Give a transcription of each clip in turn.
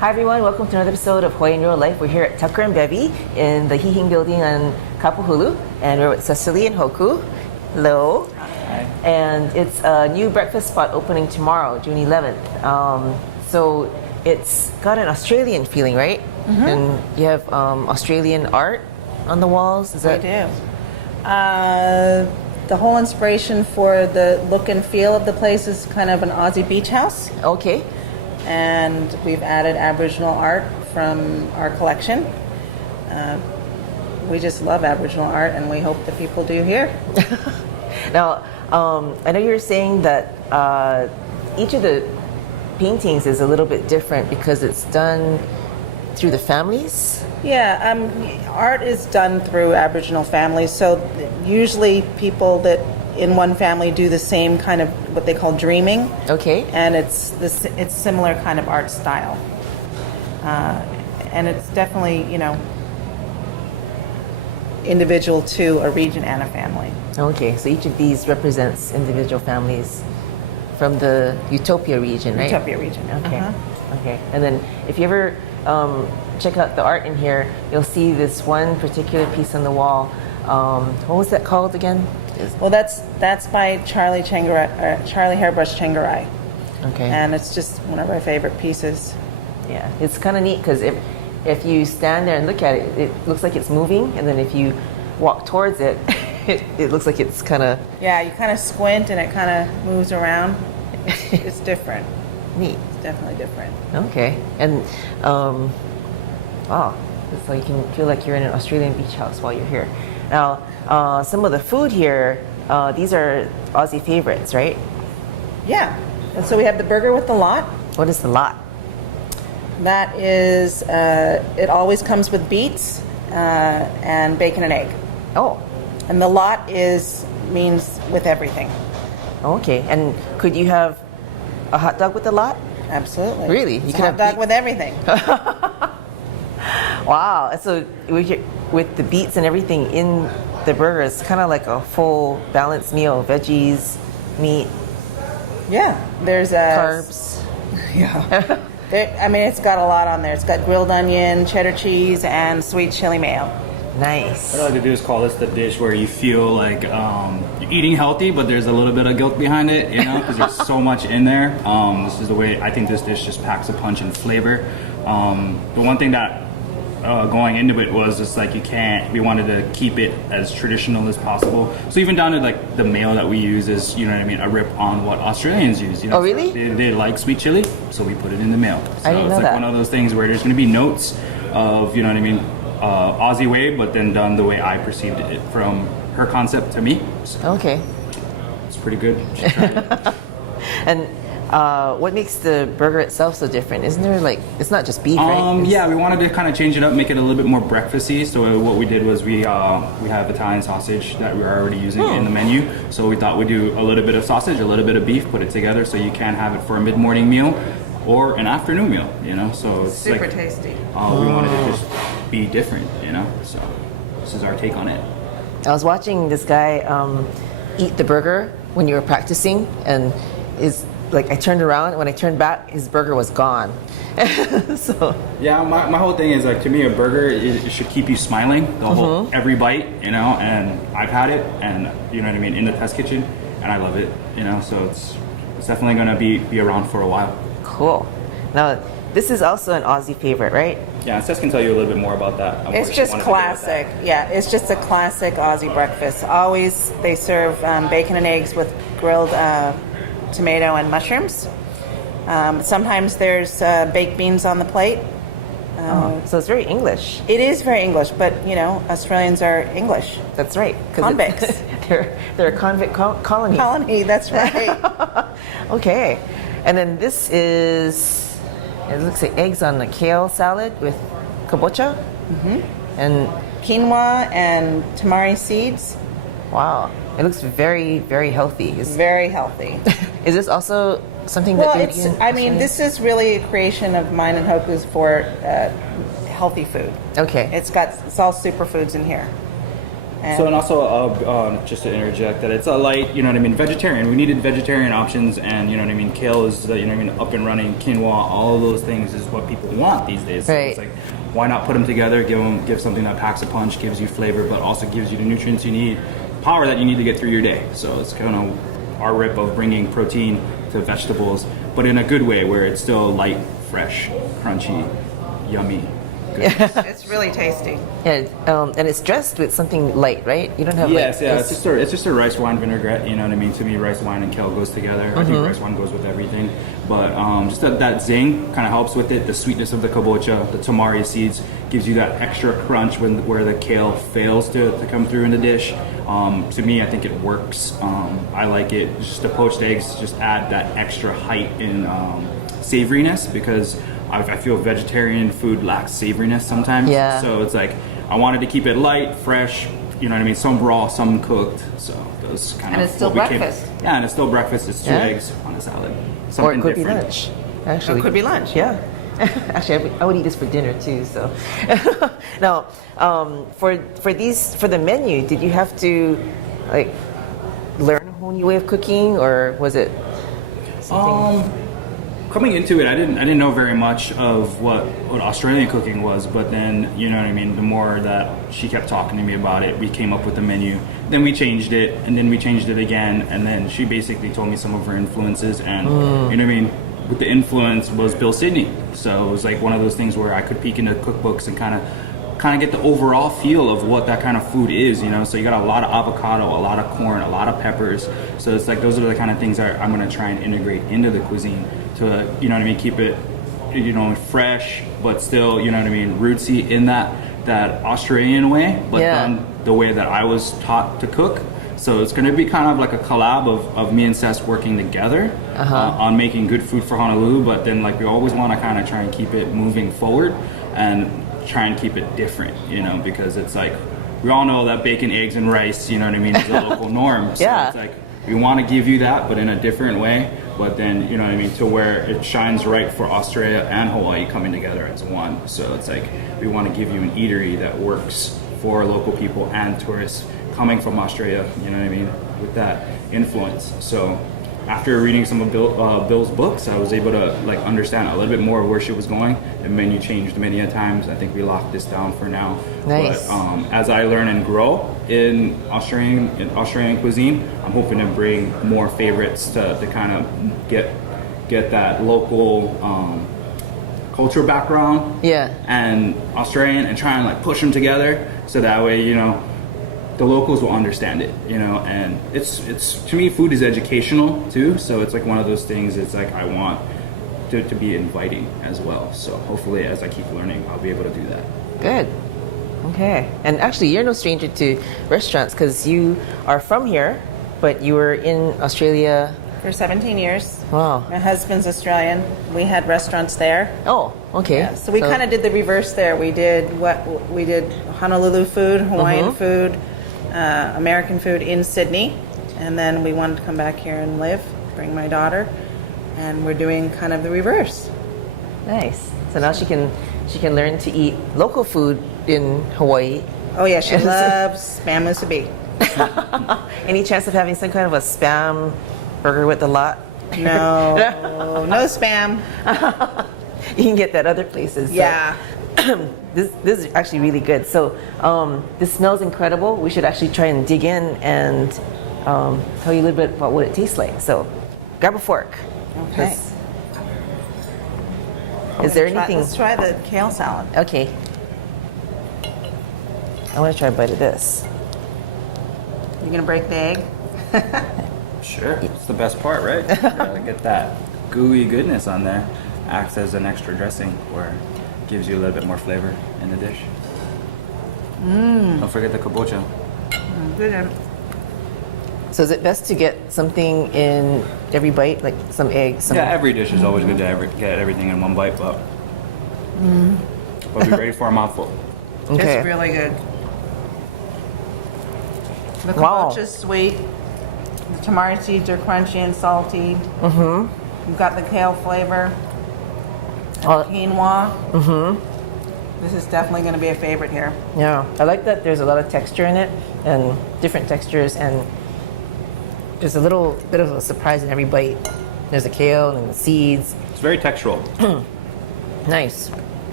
Hi everyone, welcome to another episode of Hawaiian Real Life. We're here at Tucker and Bevvy in the Hihing building on Kapahulu, and we're with Cecily and Hoku. Hello. Hi. And it's a new breakfast spot opening tomorrow, June 11th. So it's got an Australian feeling, right? Mm-hmm. And you have Australian art on the walls. Is that? We do. The whole inspiration for the look and feel of the place is kind of an Aussie beach house. Okay. And we've added Aboriginal art from our collection. We just love Aboriginal art, and we hope that people do here. Now, I know you were saying that each of the paintings is a little bit different because it's done through the families? Yeah, art is done through Aboriginal families, so usually people that in one family do the same kind of what they call dreaming. Okay. And it's similar kind of art style. And it's definitely, individual to a region and a family. Okay, so each of these represents individual families from the Utopia region, right? Utopia region. Okay. Uh-huh. Okay. And then if you ever check out the art in here, you'll see this one particular piece on the wall. What was that called again? Well, that's by Charlie Hairbrush Chengarai. Okay. And it's just one of our favorite pieces. Yeah, it's kind of neat because if you stand there and look at it, it looks like it's moving, and then if you walk towards it, it looks like it's kind of... Yeah, you kind of squint and it kind of moves around. It's different. Neat. It's definitely different. Okay. And, wow, so you can feel like you're in an Australian beach house while you're here. Now, some of the food here, these are Aussie favorites, right? Yeah. And so we have the burger with the lot. What is the lot? That is, it always comes with beets and bacon and egg. Oh. And the lot means with everything. Okay. And could you have a hot dog with the lot? Absolutely. Really? You can have hot dog with everything. Wow. And so with the beets and everything in the burger, it's kind of like a full balanced meal. Veggies, meat. Yeah. There's carbs. Yeah. It's got a lot on there. It's got grilled onion, cheddar cheese, and sweet chili mayo. Nice. What I like to do is call this the dish where you feel like you're eating healthy, but there's a little bit of guilt behind it, because there's so much in there. This is the way I think this dish just packs a punch and flavor. The one thing that going into it was just like we wanted to keep it as traditional as possible. So even down to like the mayo that we use is, a rip on what Australians use. Oh, really? They like sweet chili, so we put it in the mayo. So I didn't know it's like that. one of those things where there's going to be notes of, Aussie way, but then done the way I perceived it from her concept to me. So Okay. it's pretty good. And what makes the burger itself so different? Isn't there it's not just beef, right? Yeah, we wanted to kind of change it up, make it a little bit more breakfasty. So what we did was we have Italian sausage that we were already using in the menu. So we thought we'd do a little bit of sausage, a little bit of beef, put it together so you can have it for a mid-morning meal or an afternoon meal, so it's super tasty. We wanted to just be different, so this is our take on it. I was watching this guy eat the burger when you were practicing, and I turned around, and when I turned back, his burger was gone. So yeah, my whole thing is to me a burger it should keep you smiling the whole every bite, and I've had it, and in the test kitchen, and I love it, so it's definitely going to be around for a while. Cool. Now this is also an Aussie favorite, right? Yeah, and Seth can tell you a little bit more about that. It's just classic. Yeah, it's just a classic Aussie breakfast. Always they serve bacon and eggs with grilled tomato and mushrooms. Sometimes there's baked beans on the plate. So it's very English. It is very English, but Australians are English. That's right. Convicts. they're a convict colony. Colony, that's right. Okay. And then this is, it looks like eggs on a kale salad with kabocha. And Quinoa and tamari seeds. wow, it looks very, very healthy. Very healthy. Is this also something that they would eat in Australia? This is really a creation of mine and Hoku's for healthy food. Okay. It's all superfoods in here. And also, just to interject, that it's a light, you know what I mean, vegetarian. We needed vegetarian options, and you know what I mean, kale is, you know what I mean, up and running, quinoa, all of those things is what people want these days. So Right. it's like, why not put them together, give something that packs a punch, gives you flavor, but also gives you the nutrients you need, power that you need to get through your day. So it's kind of our rip of bringing protein to vegetables, but in a good way, where it's still light, fresh, crunchy, yummy. It's really tasty. And it's dressed with something light, right? You don't have Yes, like yeah, this- it's just a rice wine vinaigrette. You know what I mean? To me, rice wine and kale goes together. I think rice wine goes with everything, but just that zing kind of helps with it. The sweetness of the kabocha, the tamari seeds gives you that extra crunch where the kale fails to come through in the dish. To me, I think it works. I like it. Just the poached eggs just add that extra height in savoriness, because I feel vegetarian food lacks savoriness sometimes. Yeah. So it's like, I wanted to keep it light, fresh, you know what I mean? Some raw, some cooked. So those kind And of. it's still what we breakfast. Yeah, and it's still breakfast. It's 2 Yeah. eggs on a salad. or Something it could different. be lunch. Actually, It could be lunch. Yeah. Actually, I would eat this for dinner too. So, now for the menu, did you have to like learn a whole new way of cooking, or was it something? Coming into it, I didn't know very much of what Australian cooking was, but then, you know what I mean, the more that she kept talking to me about it, we came up with the menu. Then we changed it, and then we changed it again, and then she basically told me some of her influences, and you know what I mean, with the influence was Bill Sidney. So it was like one of those things where I could peek into cookbooks and kind of get the overall feel of what that kind of food is, you know. So you got a lot of avocado, a lot of corn, a lot of peppers. So it's like those are the kind of things that I'm going to try and integrate into the cuisine to, you know what I mean, keep it, you know, fresh, but still, you know what I mean, rootsy in that Australian way, but Yeah. done the way that I was taught to cook. So it's going to be kind of like a collab of me and Seth working together on making good food for Honolulu, but then like we always want to kind of try and keep it moving forward and try and keep it different, you know, because it's like, we all know that bacon, eggs, and rice, you know what I mean, is a local norm. So Yeah. it's like, we want to give you that, but in a different way, but then, you know what I mean, to where it shines right for Australia and Hawaii coming together as one. So it's like, we want to give you an eatery that works for local people and tourists coming from Australia, you know what I mean, with that influence. So after reading some of Bill's books, I was able to like understand a little bit more of where she was going. The menu changed many a times. I think we locked this down for now. Nice. But as I learn and grow in Australian cuisine, I'm hoping to bring more favorites to kind of get that local cultural background Yeah. and Australian, and try and like push them together, so that way, you know, the locals will understand it, you know. And it's to me, food is educational too, so it's like one of those things. It's like I want to be inviting as well. So hopefully, as I keep learning, I'll be able to do that. Good. Okay. And actually, you're no stranger to restaurants because you are from here, but you were in Australia. For 17 years. Wow. My husband's Australian. We had restaurants there. Oh, okay. Yeah, so we kind of did the reverse there. We did Honolulu food, Hawaiian food, American food in Sydney, and then we wanted to come back here and live, bring my daughter, and we're doing kind of the reverse. Nice. So now she can learn to eat local food in Hawaii. Oh yeah, she loves spam musubi. Any chance of having some kind of a spam burger with a lot? No, no spam. You can get that other places. So Yeah. this is actually really good. So this smells incredible. We should actually try and dig in and tell you a little bit about what it tastes like. So grab a fork. Okay. Is there anything? Let's try the kale salad. Okay. I want to try a bite of this. You're gonna break the egg? Sure, it's the best part, right? Gotta get that gooey goodness on there. Acts as an extra dressing, where it gives you a little bit more flavor in the dish. Don't forget the kabocha. Good. So is it best to get something in every bite, like some eggs? Some... Yeah, every dish is always good to get everything in one bite, but be ready for a mouthful. Okay. It's really good. The Wow. kabocha's sweet. The tamari seeds are crunchy and salty. You've got the kale flavor. Oh. Quinoa. This is definitely going to be a favorite here. Yeah, I like that there's a lot of texture in it and different textures, and there's a little bit of a surprise in every bite. There's the kale and the seeds. It's very textural. Nice.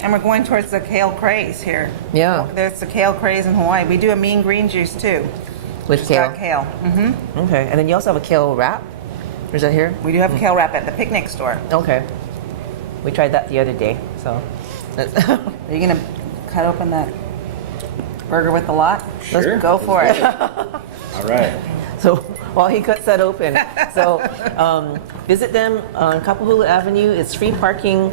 And we're going towards the kale craze here. Yeah. There's the kale craze in Hawaii. We do a mean green juice too. With It's kale. got kale. Okay, and then you also have a kale wrap. Or is that here? We do have a kale wrap at the picnic store. Okay. We tried that the other day, so. That's Are you going to cut open that burger with the lot? Sure. Let's go for it. All right. So while he cuts that open, so visit them on Kapahulu Avenue. It's free parking,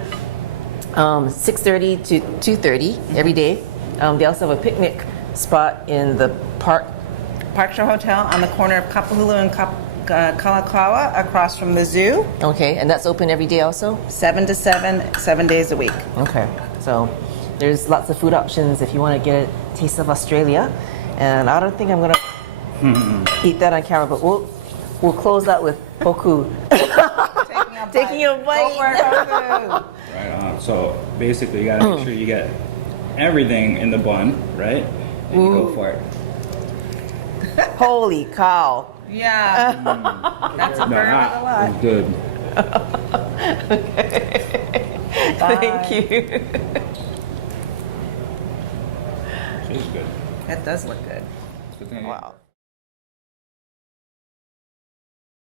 6:30 to 2:30 every day. They also have a picnic spot in the park. Park Shore Hotel on the corner of Kapahulu and Kalakaua, across from the zoo. Okay, and that's open every day also. 7 to 7, 7 days a week. Okay, so there's lots of food options if you want to get a taste of Australia. And I don't think I'm gonna eat that on camera, but we'll close that with Poku. Taking a bite. Go for it, Poku. Right on. So basically, you gotta make sure you get everything in the bun, right? And you go for it. Holy cow! Yeah. That's a burger with a lot. It's good. Thank you. She's good. That does look good. It's good thing I- Wow.